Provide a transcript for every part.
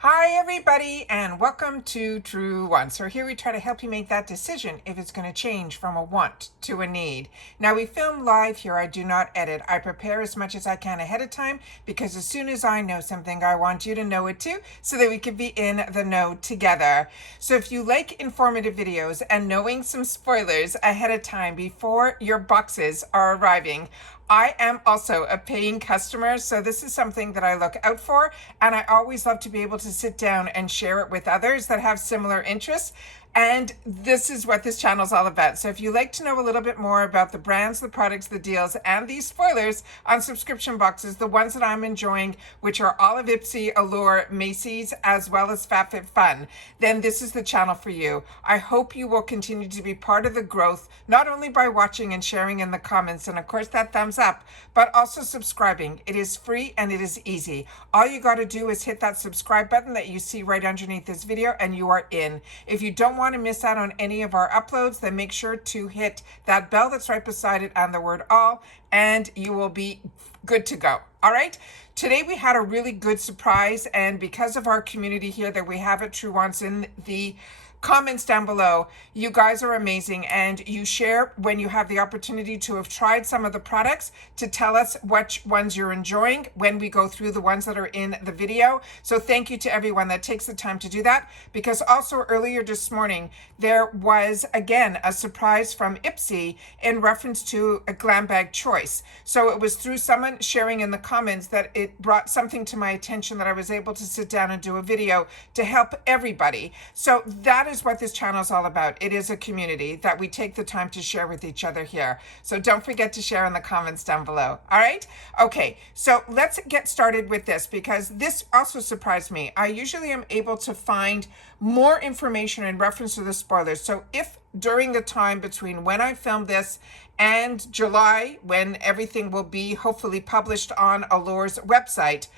Hi everybody and welcome to Truewants. So here we try to help you make that decision if it's going to change from a want to a need. Now we film live here. I do not edit. I prepare as much as I can ahead of time because as soon as I know something, I want you to know it too so that we can be in the know together. So if you like informative videos and knowing some spoilers ahead of time before your boxes are arriving, I am also a paying customer, so this is something that I look out for, and I always love to be able to sit down and share it with others that have similar interests. And this is what this channel is all about. So if you like to know a little bit more about the brands, the products, the deals, and these spoilers on subscription boxes, the ones that I'm enjoying, which are all of Ipsy, Allure, Macy's, as well as FabFitFun, then this is the channel for you. I hope you will continue to be part of the growth, not only by watching and sharing in the comments, and of course that thumbs up, but also subscribing. It is free and it is easy. All you got to do is hit that subscribe button that you see right underneath this video and you are in. If you don't want to miss out on any of our uploads, then make sure to hit that bell that's right beside it and the word all, and you will be good to go. All right. Today we had a really good surprise, and because of our community here that we have at Truewants in the comments down below, you guys are amazing, and you share when you have the opportunity to have tried some of the products to tell us which ones you're enjoying when we go through the ones that are in the video. So thank you to everyone that takes the time to do that, because also earlier this morning there was again a surprise from Ipsy in reference to a glam bag choice. So it was through someone sharing in the comments that it brought something to my attention that I was able to sit down and do a video to help everybody. So that is what this channel is all about. It is a community that we take the time to share with each other here. So don't forget to share in the comments down below. All right. Okay. So let's get started with this, because this also surprised me. I usually am able to find more information in reference to the spoilers. So if during the time between when I filmed this and July, when everything will be hopefully published on Allure's website,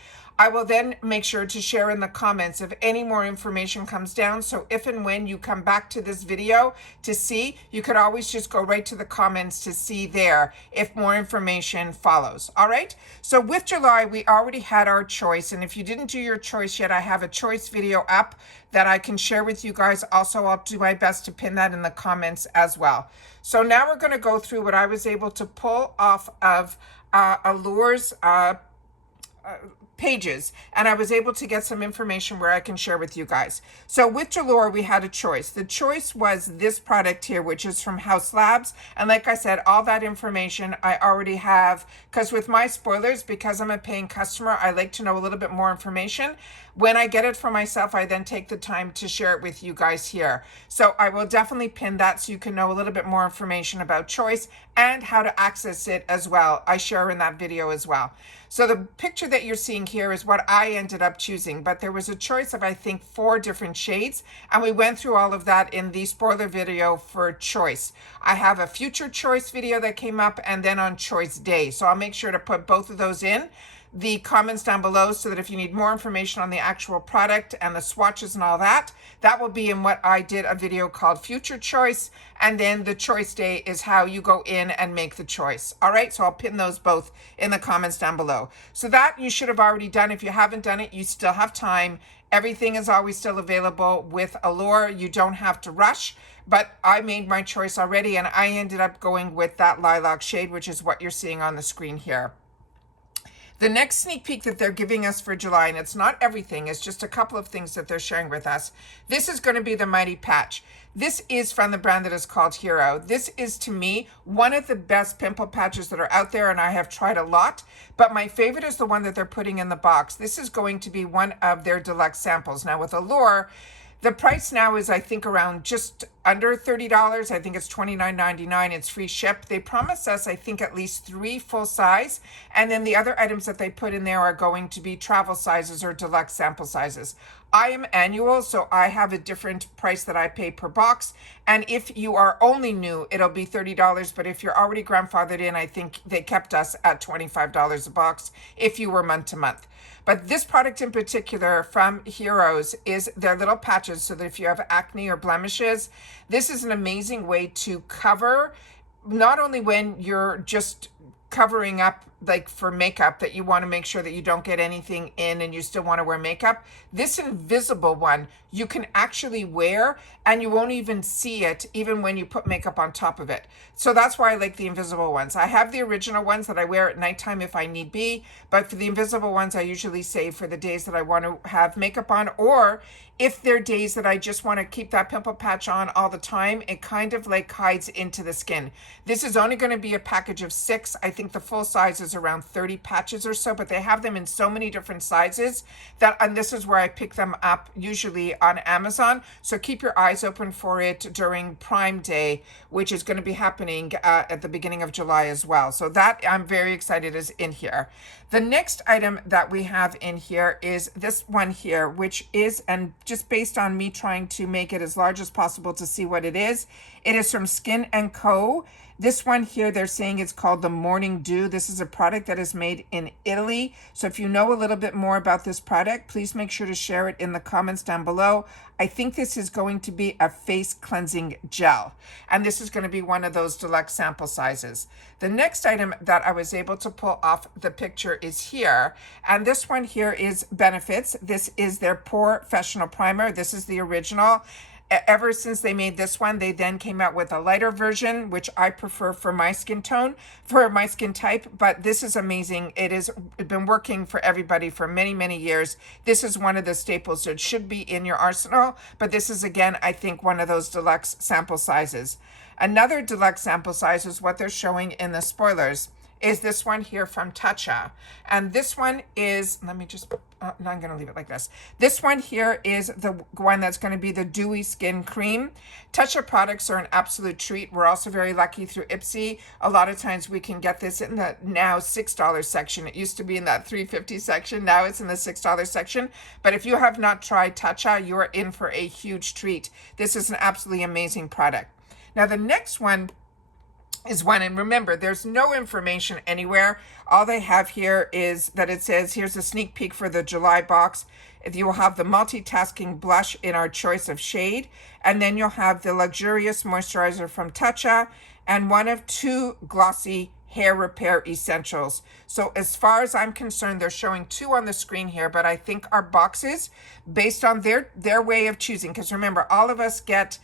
I will then make sure to share in the comments if any more information comes down. So if and when you come back to this video to see, you could always just go right to the comments to see there if more information follows. All right. So with July, we already had our choice. And if you didn't do your choice yet, I have a choice video up that I can share with you guys. Also, I'll do my best to pin that in the comments as well. So now we're going to go through what I was able to pull off of Allure's pages, and I was able to get some information where I can share with you guys. So with Allure, we had a choice. The choice was this product here, which is from House Labs. And like I said, all that information I already have, because with my spoilers, because I'm a paying customer, I like to know a little bit more information. When I get it for myself, I then take the time to share it with you guys here. So I will definitely pin that so you can know a little bit more information about choice and how to access it as well. I share in that video as well. So the picture that you're seeing here is what I ended up choosing, but there was a choice of, I think, 4 different shades, and we went through all of that in the spoiler video for choice. I have a future choice video that came up, and then on choice day. So I'll make sure to put both of those in the comments down below, so that if you need more information on the actual product and the swatches and all that, that will be in what I did a video called Future Choice, and then the choice day is how you go in and make the choice. All right, so I'll pin those both in the comments down below. So that you should have already done. If you haven't done it, you still have time. Everything is always still available with Allure. You don't have to rush, but I made my choice already, and I ended up going with that lilac shade, which is what you're seeing on the screen here. The next sneak peek that they're giving us for July, and it's not everything, it's just a couple of things that they're sharing with us. This is going to be the Mighty Patch. This is from the brand that is called Hero. This is, to me, one of the best pimple patches that are out there, and I have tried a lot, but my favorite is the one that they're putting in the box. This is going to be one of their deluxe samples. Now with Allure, the price now is, I think, around just under $30. I think it's $29.99. It's free ship. They promise us, I think, at least 3 full size. And then the other items that they put in there are going to be travel sizes or deluxe sample sizes. I am annual, so I have a different price that I pay per box. And if you are only new, it'll be $30. But if you're already grandfathered in, I think they kept us at $25 a box if you were month to month. But this product in particular from Heroes is their little patches, so that if you have acne or blemishes, this is an amazing way to cover, not only when you're just covering up like for makeup, that you want to make sure that you don't get anything in and you still want to wear makeup. This invisible one you can actually wear and you won't even see it even when you put makeup on top of it. So that's why I like the invisible ones. I have the original ones that I wear at nighttime if I need be, but for the invisible ones I usually save for the days that I want to have makeup on, or if there are days that I just want to keep that pimple patch on all the time, it kind of like hides into the skin. This is only going to be a package of 6. I think the full size is around 30 patches or so, but they have them in so many different sizes that, and this is where I pick them up usually on Amazon. So keep your eyes open for it during Prime Day, which is going to be happening at the beginning of July as well. So that I'm very excited is in here. The next item that we have in here is this one here, which is, and just based on me trying to make it as large as possible to see what it is from Skin & Co. This one here, they're saying it's called the Morning Dew. This is a product that is made in Italy. So if you know a little bit more about this product, please make sure to share it in the comments down below. I think this is going to be a face cleansing gel, and this is going to be one of those deluxe sample sizes. The next item that I was able to pull off the picture is here, and this one here is Benefits. This is their Pore Professional Primer. This is the original. Ever since they made this one, they then came out with a lighter version, which I prefer for my skin tone, for my skin type, but this is amazing. It has been working for everybody for many, many years. This is one of the staples, so it should be in your arsenal, but this is, again, I think one of those deluxe sample sizes. Another deluxe sample size is what they're showing in the spoilers, is this one here from Tatcha. And this one is, let me just, no, I'm going to leave it like this. This one here is the one that's going to be the Dewy Skin Cream. Tatcha products are an absolute treat. We're also very lucky through Ipsy. A lot of times we can get this in the now $6 section. It used to be in that $3.50 section. Now it's in the $6 section. But if you have not tried Tatcha, you are in for a huge treat. This is an absolutely amazing product. Now the next one is one, and remember, there's no information anywhere. All they have here is that it says, here's a sneak peek for the July box. You will have the multitasking blush in our choice of shade, and then you'll have the luxurious moisturizer from Tatcha, and one of 2 glossy hair repair essentials. So as far as I'm concerned, they're showing 2 on the screen here, but I think our boxes, based on their way of choosing, because remember, all of us get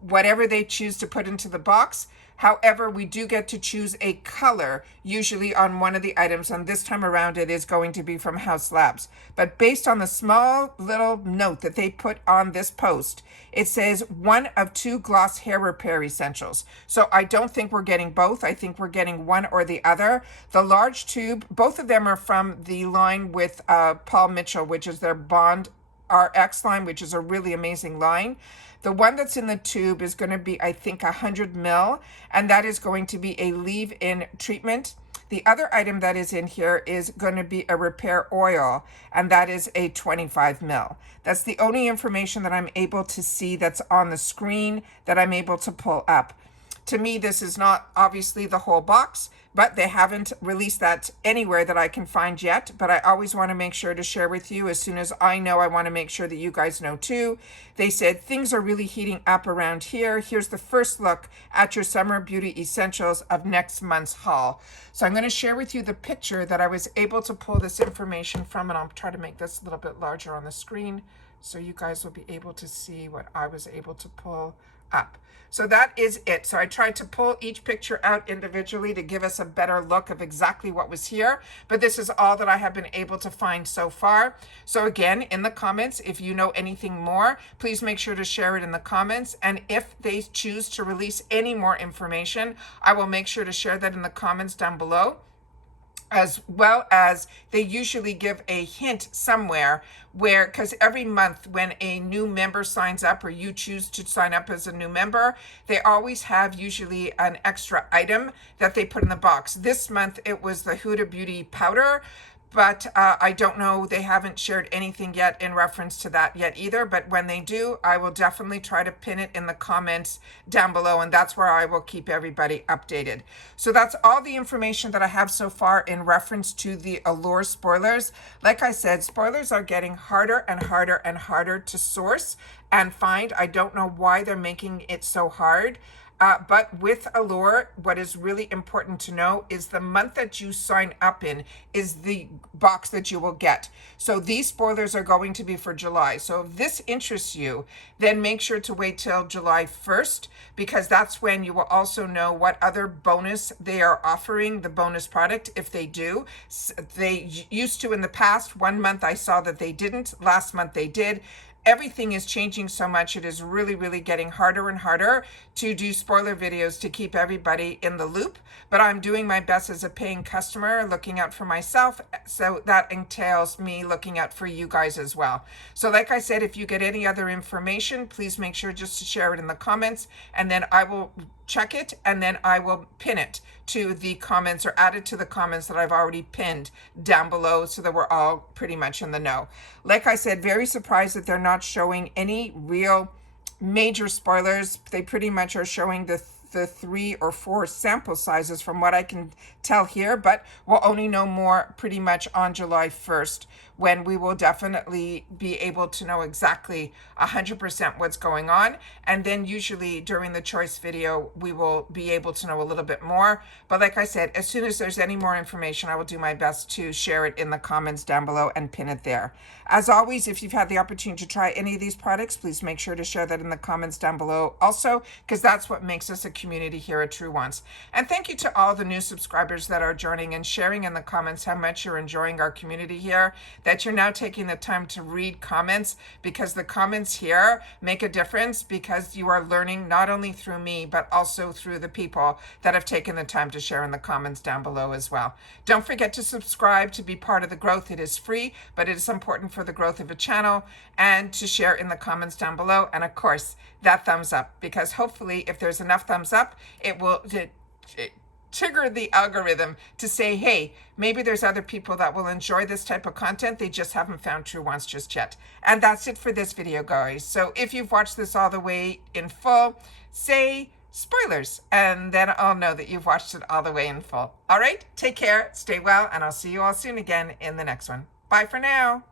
whatever they choose to put into the box. However, we do get to choose a color, usually on one of the items, and this time around it is going to be from House Labs. But based on the small little note that they put on this post, it says 1 of 2 gloss hair repair essentials. So I don't think we're getting both. I think we're getting one or the other. The large tube, both of them are from the line with Paul Mitchell, which is their Bond RX line, which is a really amazing line. The one that's in the tube is going to be, I think, 100 ml, and that is going to be a leave-in treatment. The other item that is in here is going to be a repair oil, and that is a 25 ml. That's the only information that I'm able to see that's on the screen that I'm able to pull up. To me, this is not obviously the whole box, but they haven't released that anywhere that I can find yet. But I always want to make sure to share with you as soon as I know. I want to make sure that you guys know too. They said things are really heating up around here. Here's the first look at your summer beauty essentials of next month's haul. So I'm going to share with you the picture that I was able to pull this information from, and I'll try to make this a little bit larger on the screen so you guys will be able to see what I was able to pull up. So that is it. So I tried to pull each picture out individually to give us a better look of exactly what was here, but this is all that I have been able to find so far. So again, in the comments, if you know anything more, please make sure to share it in the comments. And if they choose to release any more information, I will make sure to share that in the comments down below. As well as they usually give a hint somewhere where, because every month when a new member signs up or you choose to sign up as a new member, they always have usually an extra item that they put in the box. This month it was the Huda Beauty powder, but I don't know, they haven't shared anything yet in reference to that yet either. But when they do, I will definitely try to pin it in the comments down below, and that's where I will keep everybody updated. So that's all the information that I have so far in reference to the Allure spoilers. Like I said, spoilers are getting harder and harder and harder to source and find. I don't know why they're making it so hard. But with Allure, what is really important to know is the month that you sign up in is the box that you will get. So these spoilers are going to be for July. So if this interests you, then make sure to wait till July 1st, because that's when you will also know what other bonus they are offering, the bonus product, if they do. They used to in the past. 1 month I saw that they didn't. Last month they did. Everything is changing so much. It is really, really getting harder and harder to do spoiler videos to keep everybody in the loop. But I'm doing my best as a paying customer, looking out for myself. So that entails me looking out for you guys as well. So like I said, if you get any other information, please make sure just to share it in the comments, and then I will check it, and then I will pin it to the comments or add it to the comments that I've already pinned down below, so that we're all pretty much in the know. Like I said, very surprised that they're not showing any real major spoilers. They pretty much are showing the 3 or 4 sample sizes from what I can tell here, but we'll only know more pretty much on July 1st, when we will definitely be able to know exactly 100% what's going on. And then usually during the choice video, we will be able to know a little bit more. But like I said, as soon as there's any more information, I will do my best to share it in the comments down below and pin it there. As always, if you've had the opportunity to try any of these products, please make sure to share that in the comments down below also, because that's what makes us a community here at Truewants. And thank you to all the new subscribers that are joining and sharing in the comments how much you're enjoying our community here, that you're now taking the time to read comments, because the comments here make a difference, because you are learning not only through me, but also through the people that have taken the time to share in the comments down below as well. Don't forget to subscribe to be part of the growth. It is free, but it is important for the growth of a channel, and to share in the comments down below. And of course, that thumbs up, because hopefully if there's enough thumbs up, it will trigger the algorithm to say, hey, maybe there's other people that will enjoy this type of content. They just haven't found Truewants just yet. And that's it for this video, guys. So if you've watched this all the way in full, say spoilers, and then I'll know that you've watched it all the way in full. All right, take care, stay well, and I'll see you all soon again in the next one. Bye for now.